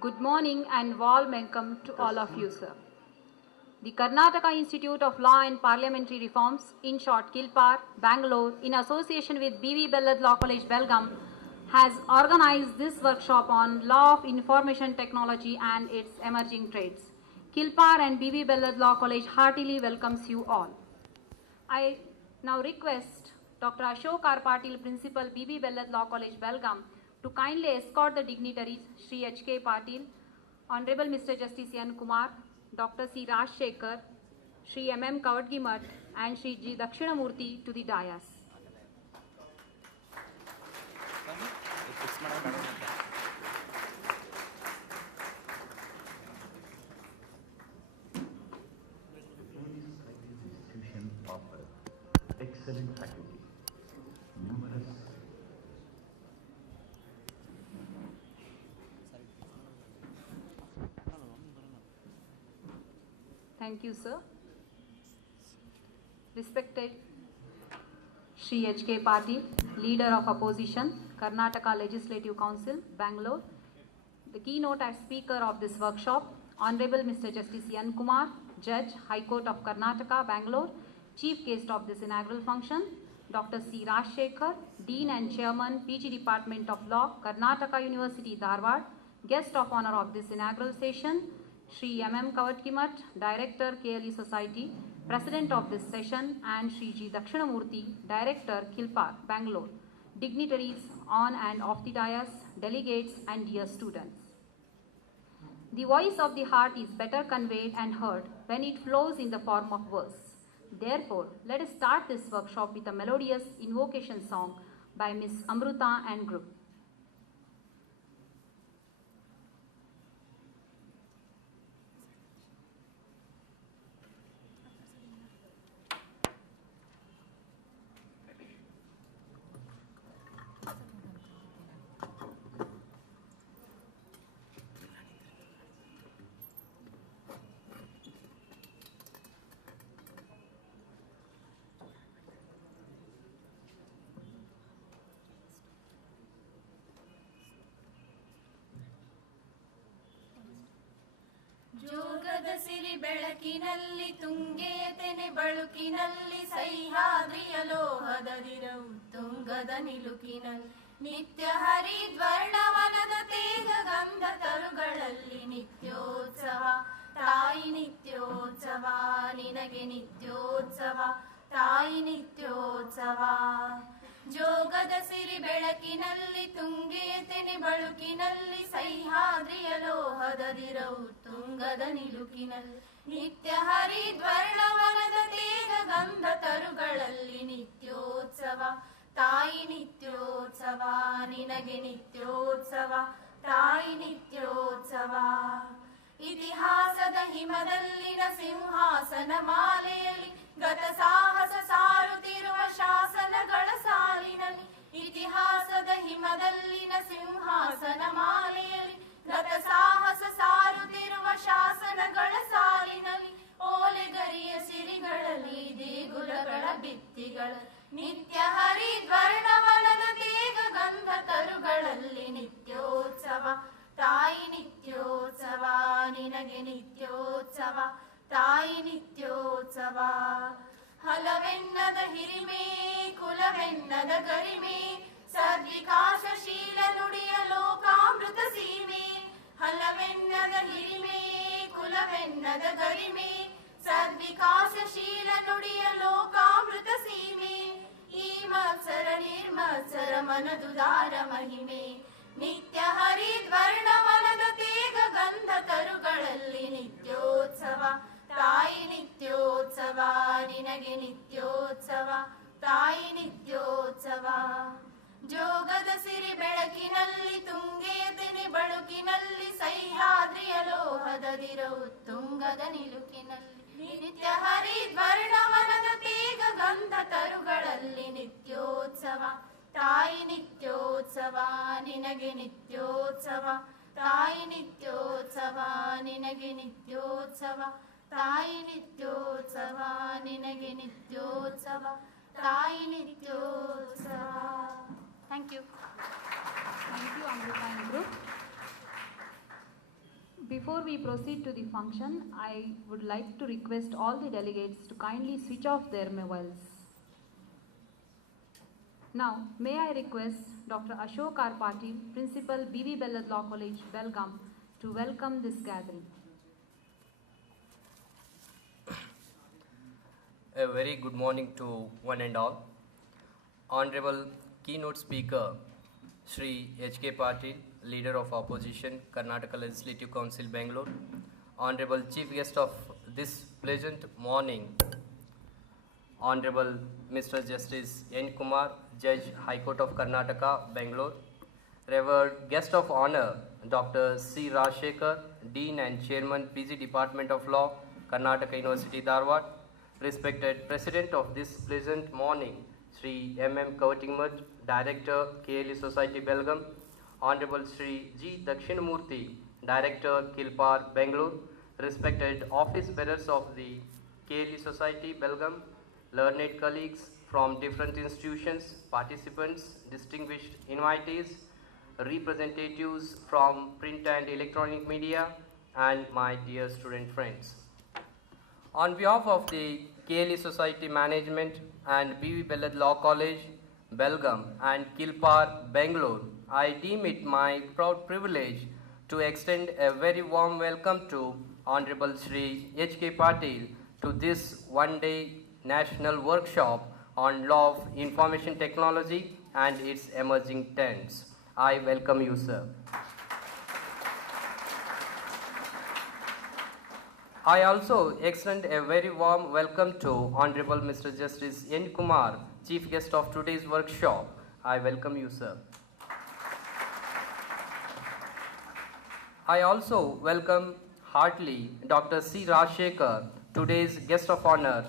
Good morning and warm welcome to all of you, sir. The Karnataka Institute of Law and Parliamentary Reforms, in short KILPAR, Bangalore, in association with B.V. Bellad Law College, Belgaum, has organized this workshop on Law of Information Technology and its emerging trades. KILPAR and B.V. Bellad Law College heartily welcomes you all. I now request Dr. Ashok R. Patil, Principal, B.B. Bellad Law College, Belgaum, to kindly escort the dignitaries, Shri H.K. Patil, Honorable Mr. Justice N. Kumar, Dr. C. Rajshekhar, Shri M.M. Kavadgimath, and Shri G. Dakshinamurthy to the dais. Excellent faculty, numerous Thank you, sir. Respected Shri H.K. Patil, Leader of Opposition, Karnataka Legislative Council, Bangalore, the keynote speaker of this workshop, Honorable Mr. Justice N. Kumar, Judge, High Court of Karnataka, Bangalore, Chief Guest of this inaugural function, Dr. C. Rajshekhar, Dean and Chairman, PG Department of Law, Karnataka University, Dharwad, Guest of Honor of this inaugural session, Shri M.M. Kavadgimath, Director, KLE Society, President of this session, and Shri G. Dakshinamurthy, Director, KILPAR, Bangalore, dignitaries on and off the dais, delegates, and dear students. The voice of the heart is better conveyed and heard when it flows in the form of verse. Therefore, let us start this workshop with a melodious invocation song by Miss Amruta and group. ಜೋಗದ ಸಿರಿ ಬೆಳಕಿನಲ್ಲಿ ತುಂಗೆಯ ತೆನೆ ಬಳುಕಿನಲ್ಲಿ ಸಹ್ಯಾದ್ರಿಯ ಲೋಹದದಿರವು ತುಂಗದ ನಿಲುಕಿನಲ್ಲಿ ನಿತ್ಯ ಹರಿದ್ವರ್ಣವನದ ತೇಜ ಗಂಧ ತರುಗಳಲ್ಲಿ ನಿತ್ಯೋತ್ಸವ ತಾಯಿ ನಿತ್ಯೋತ್ಸವ ನಿನಗೆ ನಿತ್ಯೋತ್ಸವ ತಾಯಿ ನಿತ್ಯೋತ್ಸವ ಜೋಗದ ಸಿರಿ ಬೆಳಕಿನಲ್ಲಿ ತುಂಗೆಯ ತೆನೆ ಬಳುಕಿನಲ್ಲಿ ಸಹ್ಯಾದ್ರಿಯ ಲೋಹದದಿರವು ತುಂಗದ ನಿಲುಕಿನಲ್ಲಿ ನಿತ್ಯ ಹರಿದ್ವರ್ಣವನದ ತೇಜ ಗಂಧ ತರುಗಳಲ್ಲಿ ನಿತ್ಯೋತ್ಸವ ತಾಯಿ ನಿತ್ಯೋತ್ಸವ ನಿನಗೆ ನಿತ್ಯೋತ್ಸವ ತಾಯಿ ನಿತ್ಯೋತ್ಸವ ಇತಿಹಾಸದ ಹಿಮದಲ್ಲಿನ ಸಿಂಹಾಸನ ಮಾಲೆಯಲ್ಲಿ ಗತ ಸಾಹಸ ಸಾರುತ್ತಿರುವ ಶಾಸನಗಳ ಸಾಲಿನಲ್ಲಿ ಇತಿಹಾಸದ ಹಿಮದಲ್ಲಿನ ಸಿಂಹಾಸನ ಮಾಲೆಯಲ್ಲಿ ಗತ ಸಾಹಸ ಸಾರುತ್ತಿರುವ ಶಾಸನಗಳ ಸಾಲಿನಲ್ಲಿ ಓಲೆಗರಿಯ ಸಿರಿಗಳಲ್ಲಿ ದೇಗುಲಗಳ ಭಿತ್ತಿಗಳ ನಿತ್ಯ ಹರಿದ್ವರ್ಣವನದ ತೇಗ ಗಂಧ ತರುಗಳಲ್ಲಿ ನಿತ್ಯೋತ್ಸವ ತಾಯಿ ನಿತ್ಯೋತ್ಸವ ನಿನಗೆ ನಿತ್ಯೋತ್ಸವ ತಾಯಿ ನಿತ್ಯೋತ್ಸವ ಹಲವೆನ್ನದ ಹಿರಿಮೆ ಕುಲವೆನ್ನದ ಗರಿಮೆ ಸದ್ವಿಕಾಸಶೀಲ ನುಡಿಯ ಲೋಕಾಮೃತ ಸೀಮೆ ಹಲವೆನ್ನದ ಹಿರಿಮೆ ಕುಲವೆನ್ನದ ಗರಿಮೆ ಸದ್ವಿಕಾಸಶೀಲ ನುಡಿಯ ಲೋಕಾಮೃತ ಸೀಮೆ ಈ ಮತ್ಸರ ನಿರ್ಮತ್ಸರ ಮನದುದಾರ ಮಹಿಮೆ ನಿತ್ಯ ಹರಿದ್ವರ್ಣವನದ ತೇಗ ಗಂಧ ತರುಗಳಲ್ಲಿ ನಿತ್ಯೋತ್ಸವ ತಾಯಿ ನಿತ್ಯೋತ್ಸವ ನಿನಗೆ ನಿತ್ಯೋತ್ಸವ ತಾಯಿ ನಿತ್ಯೋತ್ಸವ ಜೋಗದ ಸಿರಿ ಬೆಳಕಿನಲ್ಲಿ ತುಂಗೆಯ ತೆನೆ ಬಳುಕಿನಲ್ಲಿ ಸಹ್ಯಾದ್ರಿಯ ಲೋಹದದಿರವು ತುಂಗದ ನಿಲುಕಿನಲ್ಲಿ ನಿತ್ಯ ಹರಿದ್ವರ್ಣವನದ ತೇಗ ಗಂಧ ತರುಗಳಲ್ಲಿ ನಿತ್ಯೋತ್ಸವ ತಾಯಿ ನಿತ್ಯೋತ್ಸವ ನಿನಗೆ ನಿತ್ಯೋತ್ಸವ ತಾಯಿ ನಿತ್ಯೋತ್ಸವ ನಿನಗೆ ನಿತ್ಯೋತ್ಸವ ತಾಯಿ ನಿತ್ಯೋತ್ಸವ ನಿನಗೆ ನಿತ್ಯೋತ್ಸವ ತಾಯಿ ನಿತ್ಯೋತ್ಸವ. Thank you. Thank you, Amruta and group. Before we proceed to the function, I would like to request all the delegates to kindly switch off their mobiles. Now, may I request Dr. Ashok R. Patil, Principal B.V. Bellad Law College, Belgaum, to welcome this gathering. A very good morning to one and all. Honorable keynote speaker, Shri H.K. Patil, Leader of Opposition, Karnataka Legislative Council, Bangalore. Honorable Chief Guest of this pleasant morning, Honorable Mr. Justice N. Kumar, Judge, High Court of Karnataka, Bangalore. Revered Guest of Honor, Dr. C. Rajshekhar, Dean and Chairman, PG Department of Law, Karnataka University, Dharwad. Respected President of this pleasant morning, Sri M.M. Kavatingmat, Director, KLE Society, Belgaum. Honorable Sri G. Dakshinamurthy, Director, Kilpar, Bangalore. Respected office bearers of the KLE Society, Belgaum, learned colleagues from different institutions, participants, distinguished invitees, representatives from print and electronic media, and my dear student friends. On behalf of the KLE Society Management and B.V. Bellad Law College, Belgaum and Kilpar, Bangalore, I deem it my proud privilege to extend a very warm welcome to Honorable Shri H.K. Patil to this one-day national workshop on law of information technology and its emerging trends. I welcome you, sir. I also extend a very warm welcome to Honorable Mr. Justice N. Kumar, Chief Guest of today's workshop. I welcome you, sir. I also welcome heartily Dr. C. Rajshekhar, today's Guest of Honor.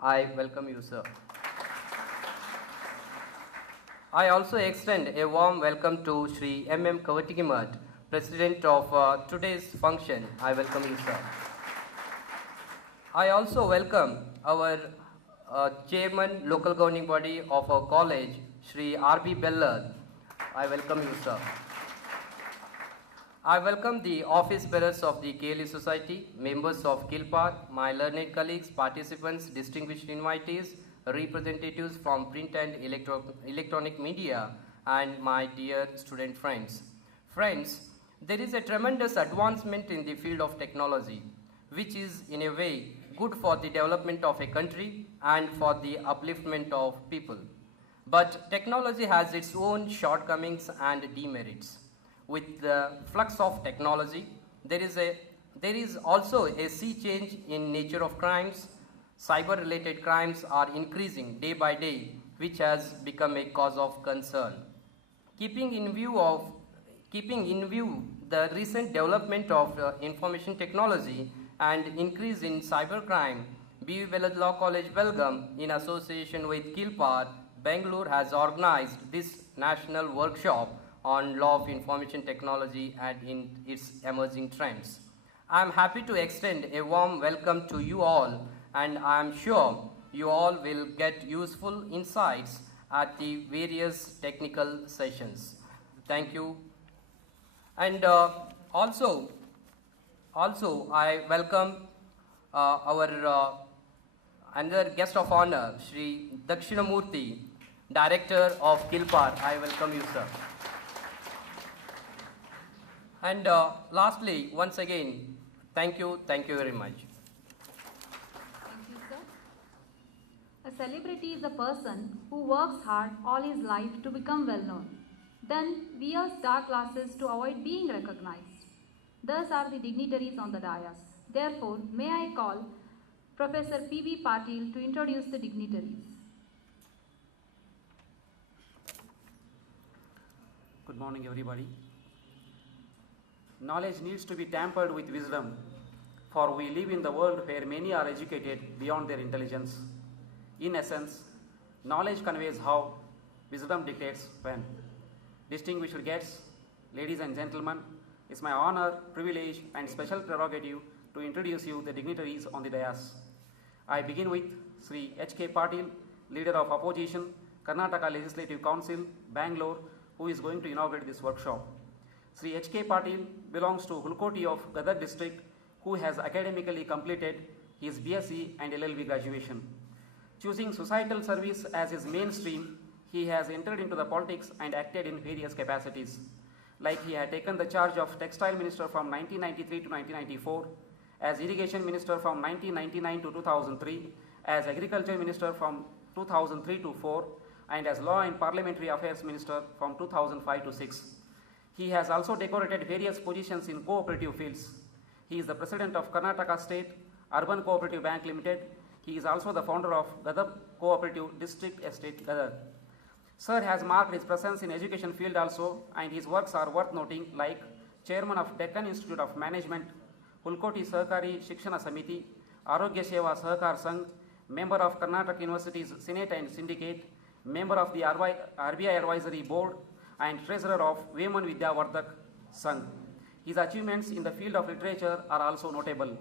I welcome you, sir. I also extend a warm welcome to Shri M.M. Kavatingmat, President of today's function. I welcome you, sir. I also welcome our Chairman, Local Governing Body of our college, Shri R.B. Bellad. I welcome you, sir. I welcome the office bearers of the KLE Society, members of Kilpar, my learned colleagues, participants, distinguished invitees, representatives from print and electronic media, and my dear student friends. Friends, there is a tremendous advancement in the field of technology, which is in a way good for the development of a country and for the upliftment of people. But technology has its own shortcomings and demerits. With the flux of technology, there is also a sea change in nature of crimes. Cyber-related crimes are increasing day by day, which has become a cause of concern. Keeping in view the recent development of information technology and increase in cybercrime, B.V. Bellad Law College, Belgaum, in association with Kilpar, Bangalore, has organized this national workshop on law of information technology and in its emerging trends. I am happy to extend a warm welcome to you all, and I am sure you all will get useful insights at the various technical sessions. Thank you. And also I welcome our another guest of honor, Shri Dakshinamurthy, Director of Kilpar. I welcome you, sir. And lastly, once again, thank you very much. Thank you, sir. A celebrity is a person who works hard all his life to become well known, then wears dark glasses to avoid being recognized. Thus are the dignitaries on the dais. Therefore, may I call Professor P.B. Patil to introduce the dignitaries. Good morning, everybody. Knowledge needs to be tampered with wisdom, for we live in the world where many are educated beyond their intelligence. In essence, knowledge conveys how, wisdom dictates when. Distinguished guests, ladies and gentlemen, it's my honor, privilege, and special prerogative to introduce you the dignitaries on the dais. I begin with Sri H.K. Patil, Leader of Opposition, Karnataka Legislative Council, Bangalore, who is going to inaugurate this workshop. Sri H.K. Patil belongs to Hulkoti of Gadag district, who has academically completed his BSc and LLB graduation. Choosing societal service as his mainstream, he has entered into the politics and acted in various capacities. Like he had taken the charge of Textile Minister from 1993 to 1994, as Irrigation Minister from 1999 to 2003, as Agriculture Minister from 2003 to 4, and as Law and Parliamentary Affairs Minister from 2005 to 6. He has also decorated various positions in cooperative fields. He is the President of Karnataka State Urban Cooperative Bank Limited. He is also the founder of Gadag Cooperative District Estate Gadag. Sir has marked his presence in education field also, and his works are worth noting, like Chairman of Deccan Institute of Management, Hulkoti Sahakari Shikshana Samiti, Arogya Seva Sahakar Sangh, member of Karnataka University's Senate and Syndicate, member of the RBI Advisory Board, and treasurer of Veman Vidya Vardhak Sangh. His achievements in the field of literature are also notable.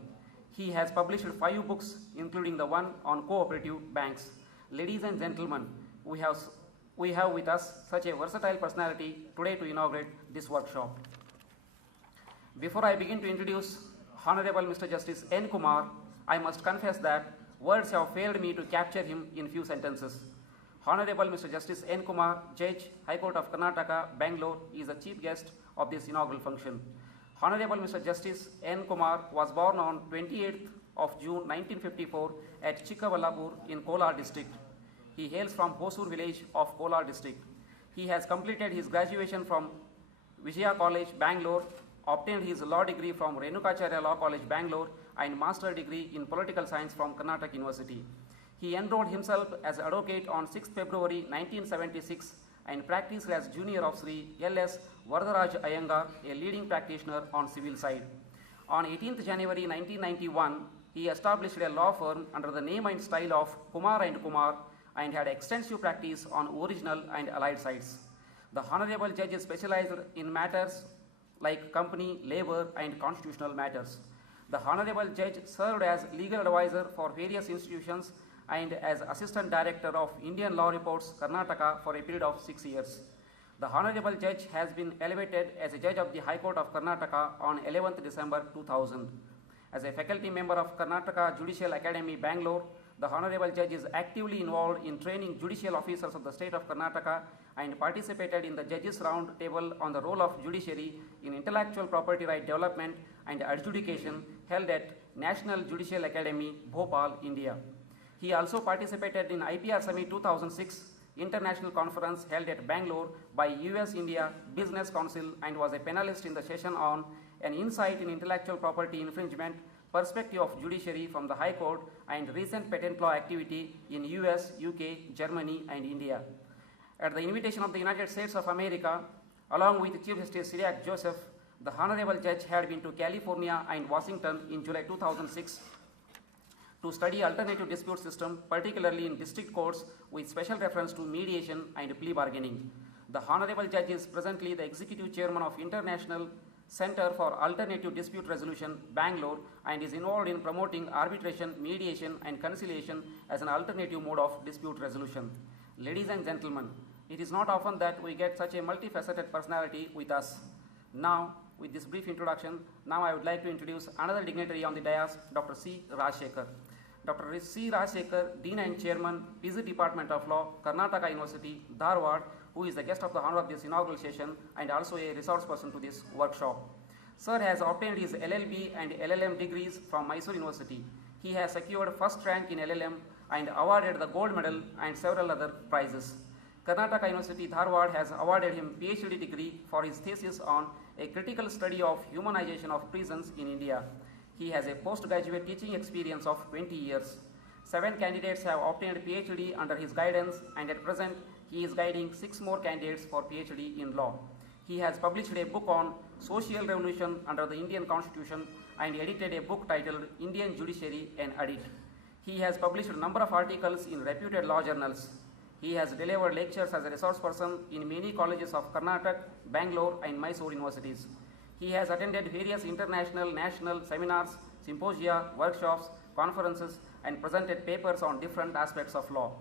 He has published 5 books, including the one on cooperative banks. Ladies and gentlemen, we have with us such a versatile personality today to inaugurate this workshop. Before I begin to introduce Honorable Mr. Justice N. Kumar, I must confess that words have failed me to capture him in few sentences. Honorable Mr. Justice N. Kumar, Judge, High Court of Karnataka, Bangalore, is the chief guest of this inaugural function. Honorable Mr. Justice N. Kumar was born on 28th of June 1954 at Chikkavallapur in Kolar district. He hails from Hosur village of Kolar district. He has completed his graduation from Vijaya College, Bangalore, obtained his law degree from Renukacharya Law College, Bangalore, and master degree in political science from Karnataka University. He enrolled himself as advocate on 6th February 1976 and practiced as junior of Sri L.S. Varadaraj Iyengar, a leading practitioner on civil side. On 18th January 1991, he established a law firm under the name and style of Kumar and Kumar and had extensive practice on original and allied sites. The Honorable Judge specialized in matters like company, labor, and constitutional matters. The Honorable Judge served as legal advisor for various institutions and as Assistant Director of Indian Law Reports, Karnataka, for a period of 6 years. The Honorable Judge has been elevated as a Judge of the High Court of Karnataka on 11th December 2000. As a faculty member of Karnataka Judicial Academy, Bangalore, the Honorable Judge is actively involved in training judicial officers of the state of Karnataka and participated in the Judges Round Table on the role of judiciary in intellectual property right development and adjudication held at National Judicial Academy, Bhopal, India. He also participated in IPR Summit 2006 international conference held at Bangalore by US-India Business Council and was a panelist in the session on an insight in intellectual property infringement, perspective of judiciary from the High Court and recent patent law activity in US, UK, Germany and India. At the invitation of the United States of America, along with Chief Justice Cyriac Joseph, the Honorable Judge had been to California and Washington in July 2006 to study alternative dispute system, particularly in district courts with special reference to mediation and plea bargaining. The Honorable Judge is presently the Executive Chairman of International Center for Alternative Dispute Resolution, Bangalore, and is involved in promoting arbitration, mediation, and conciliation as an alternative mode of dispute resolution. Ladies and gentlemen, it is not often that we get such a multifaceted personality with us. Now, with this brief introduction, now I would like to introduce another dignitary on the dais, Dr. C. Rajshekhar. Dr. C. Rajshekhar, Dean and Chairman, PG Department of Law, Karnataka University, Dharwad, who is the guest of the honor of this inaugural session and also a resource person to this workshop. Sir has obtained his LLB and LLM degrees from Mysore University. He has secured first rank in LLM and awarded the gold medal and several other prizes. Karnataka University, Dharwad has awarded him PhD degree for his thesis on a critical study of humanization of prisons in India. He has a postgraduate teaching experience of 20 years. 7 candidates have obtained PhD under his guidance, and at present he is guiding 6 more candidates for PhD in law. He has published a book on social revolution under the Indian Constitution and edited a book titled Indian Judiciary, an Edit. He has published a number of articles in reputed law journals. He has delivered lectures as a resource person in many colleges of Karnataka, Bangalore, and Mysore universities. He has attended various international, national seminars, symposia, workshops, conferences, and presented papers on different aspects of law.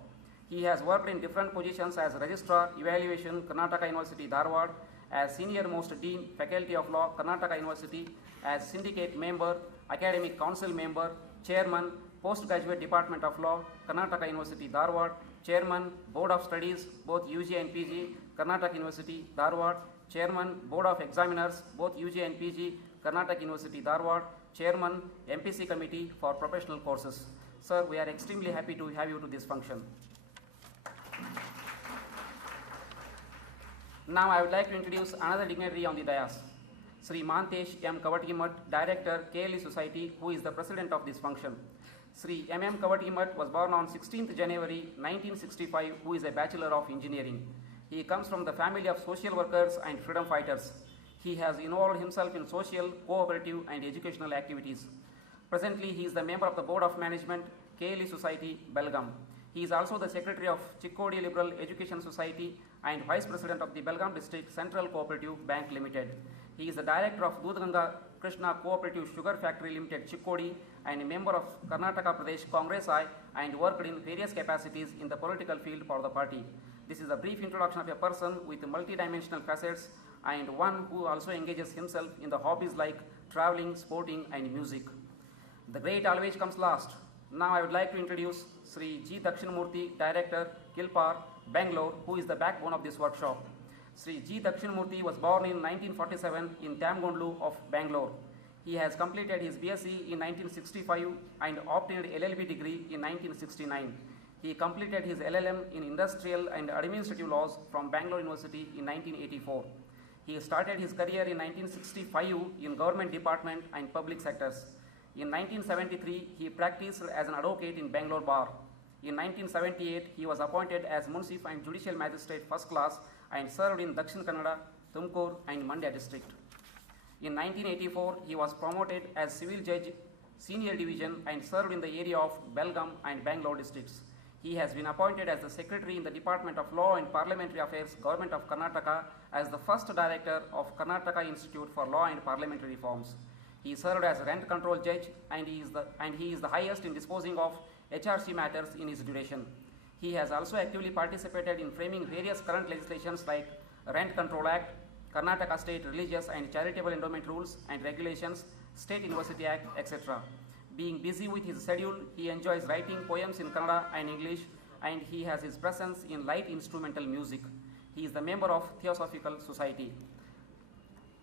He has worked in different positions as Registrar, Evaluation, Karnataka University, Dharwad, as Senior Most Dean, Faculty of Law, Karnataka University, as Syndicate Member, Academic Council Member, Chairman, Postgraduate Department of Law, Karnataka University, Dharwad, Chairman, Board of Studies, both UG and PG, Karnataka University, Dharwad, Chairman, Board of Examiners, both UG and PG, Karnataka University, Dharwad, Chairman, MPC Committee for Professional Courses. Sir, we are extremely happy to have you to this function. Now I would like to introduce another dignitary on the dais, Sri Mantesh M. Kavatigimat, Director, KLE Society, who is the President of this function. Sri M. Kavatigimat was born on 16th January 1965, who is a Bachelor of Engineering. He comes from the family of social workers and freedom fighters. He has involved himself in social, cooperative and educational activities. Presently, he is the member of the Board of Management, KLE Society, Belgaum. He is also the Secretary of Chikkodi Liberal Education Society and Vice President of the Belgaum District Central Cooperative Bank Limited. He is the Director of Dudhganga Krishna Cooperative Sugar Factory Limited, Chikkodi, and a member of Karnataka Pradesh Congress I, and worked in various capacities in the political field for the party. This is a brief introduction of a person with multidimensional facets and one who also engages himself in the hobbies like traveling, sporting and music. The great always comes last. Now I would like to introduce Sri G. Dakshinamurthy, Director, Kilpar, Bangalore, who is the backbone of this workshop. Sri G. Dakshinamurthy was born in 1947 in Tamgondlu of Bangalore. He has completed his BSc in 1965 and obtained LLB degree in 1969. He completed his LLM in Industrial and Administrative Laws from Bangalore University in 1984. He started his career in 1965 in government department and public sectors. In 1973, he practiced as an advocate in Bangalore Bar. In 1978, he was appointed as Munsif and Judicial Magistrate First Class and served in Dakshin Kannada, Tumkur and Mandya district. In 1984, he was promoted as Civil Judge, Senior Division and served in the area of Belgaum and Bangalore districts. He has been appointed as the Secretary in the Department of Law and Parliamentary Affairs, Government of Karnataka, as the first Director of Karnataka Institute for Law and Parliamentary Reforms. He served as Rent Control Judge and he is the highest in disposing of HRC matters in his duration. He has also actively participated in framing various current legislations like Rent Control Act, Karnataka State Religious and Charitable Endowment Rules and Regulations, State University Act, etc. Being busy with his schedule, he enjoys writing poems in Kannada and English, and he has his presence in light instrumental music. He is the member of Theosophical Society.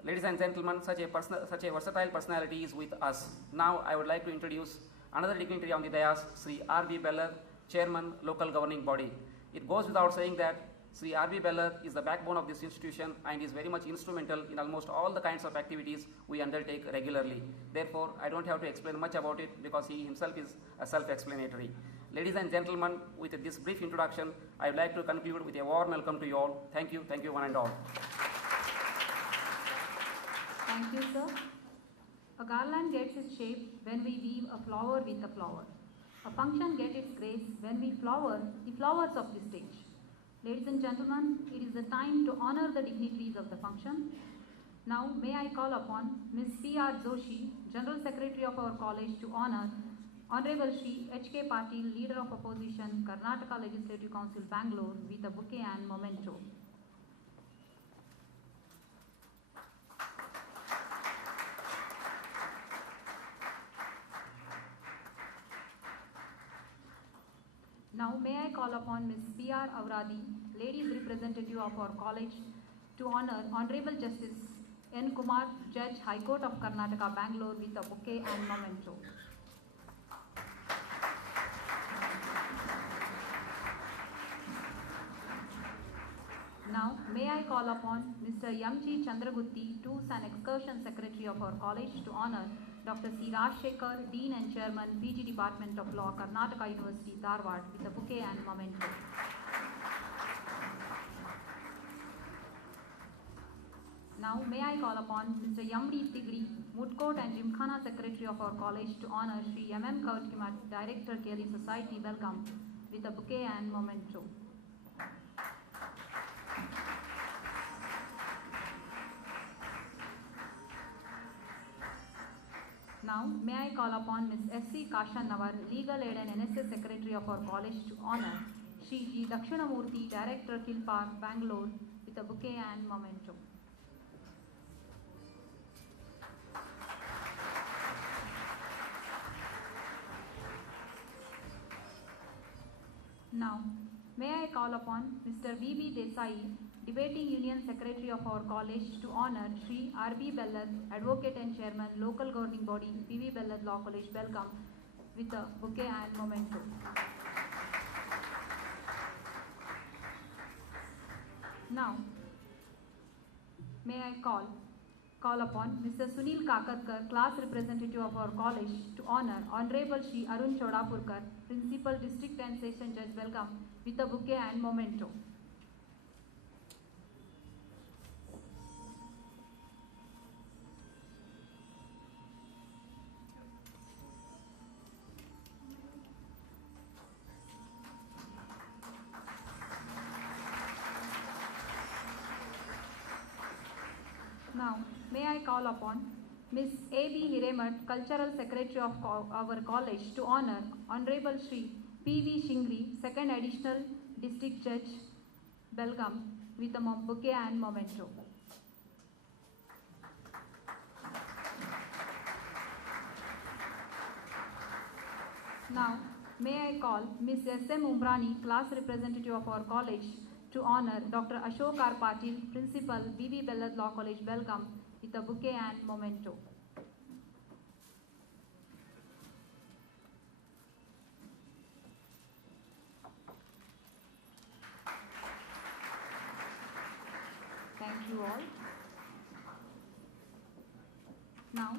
Ladies and gentlemen, such a versatile personality is with us. Now I would like to introduce another dignitary on the dais, Sri R.B. Bellar, Chairman, Local Governing Body. It goes without saying that Sri R.B. Bellar is the backbone of this institution and is very much instrumental in almost all the kinds of activities we undertake regularly. Therefore, I don't have to explain much about it because he himself is self-explanatory. Ladies and gentlemen, with this brief introduction, I would like to conclude with a warm welcome to you all. Thank you one and all. Thank you, sir. A garland gets its shape when we weave a flower with a flower. A function gets its grace when we flower the flowers of the stage. Ladies and gentlemen, it is the time to honor the dignitaries of the function. Now, may I call upon Ms. P.R. Joshi, General Secretary of our college, to honor Honorable Shri H.K. Patil, Leader of Opposition, Karnataka Legislative Council, Bangalore, with a bouquet and memento. Now, may I call upon Ms. P.R. Avradi, Ladies Representative of our college, to honor Honorable Justice N. Kumar, Judge, High Court of Karnataka, Bangalore, with a bouquet and memento. Now, may I call upon Mr. M.G. Chandragutti, Tours and Excursion Secretary of our college, to honor Dr. C. Rajshekhar, Dean and Chairman, PG Department of Law, Karnataka University, Dharwad, with a bouquet and memento. Now, may I call upon Mr. M.D. Tigri, Moot Court and Gymkhana Secretary of our college, to honor Sri M.M. Kavatigimat, Director, KLE Society, Belgaum, with a bouquet and memento. Now, may I call upon Ms. S.C. Kashan Nawar, Legal Aid and NSS Secretary of our college, to honor Sri G. Dakshinamurthy, Director, Kilpar, Bangalore, with a bouquet and memento. Now, may I call upon Mr. V.B. Desai, Debating Union Secretary of our college, to honor Shri R.B. Bellat, Advocate and Chairman, Local Governing Body, P.V. Bellat Law College, Belgaum, with a bouquet and memento. Now, may I call upon Mr. Sunil Kakatkar, class representative of our college, to honor Honorable Shri Arun Chodapurkar, Principal District and Session Judge, Belgaum, with a bouquet and memento. Now, may I call upon Ms. A.B. Hiremat, Cultural Secretary of our college, to honor Honorable Shri P.V. Shingri, Second Additional District Judge, Belgaum, with a bouquet and memento. Now, may I call Ms. S.M. Umrani, class representative of our college, to honor Dr. Ashok R. Patil, Principal, B.V. Bellat Law College, Belgaum, with a bouquet and memento. Thank you all. Now,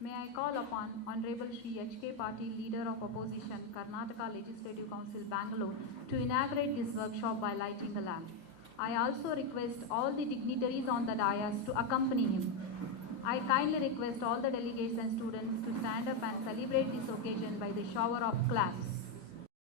may I call upon Honorable Shri H.K. Patil, Leader of Opposition, Karnataka Legislative Council, Bangalore, to inaugurate this workshop by lighting a lamp. I also request all the dignitaries on the dais to accompany him. I kindly request all the delegates and students to stand up and celebrate this occasion by the shower of claps.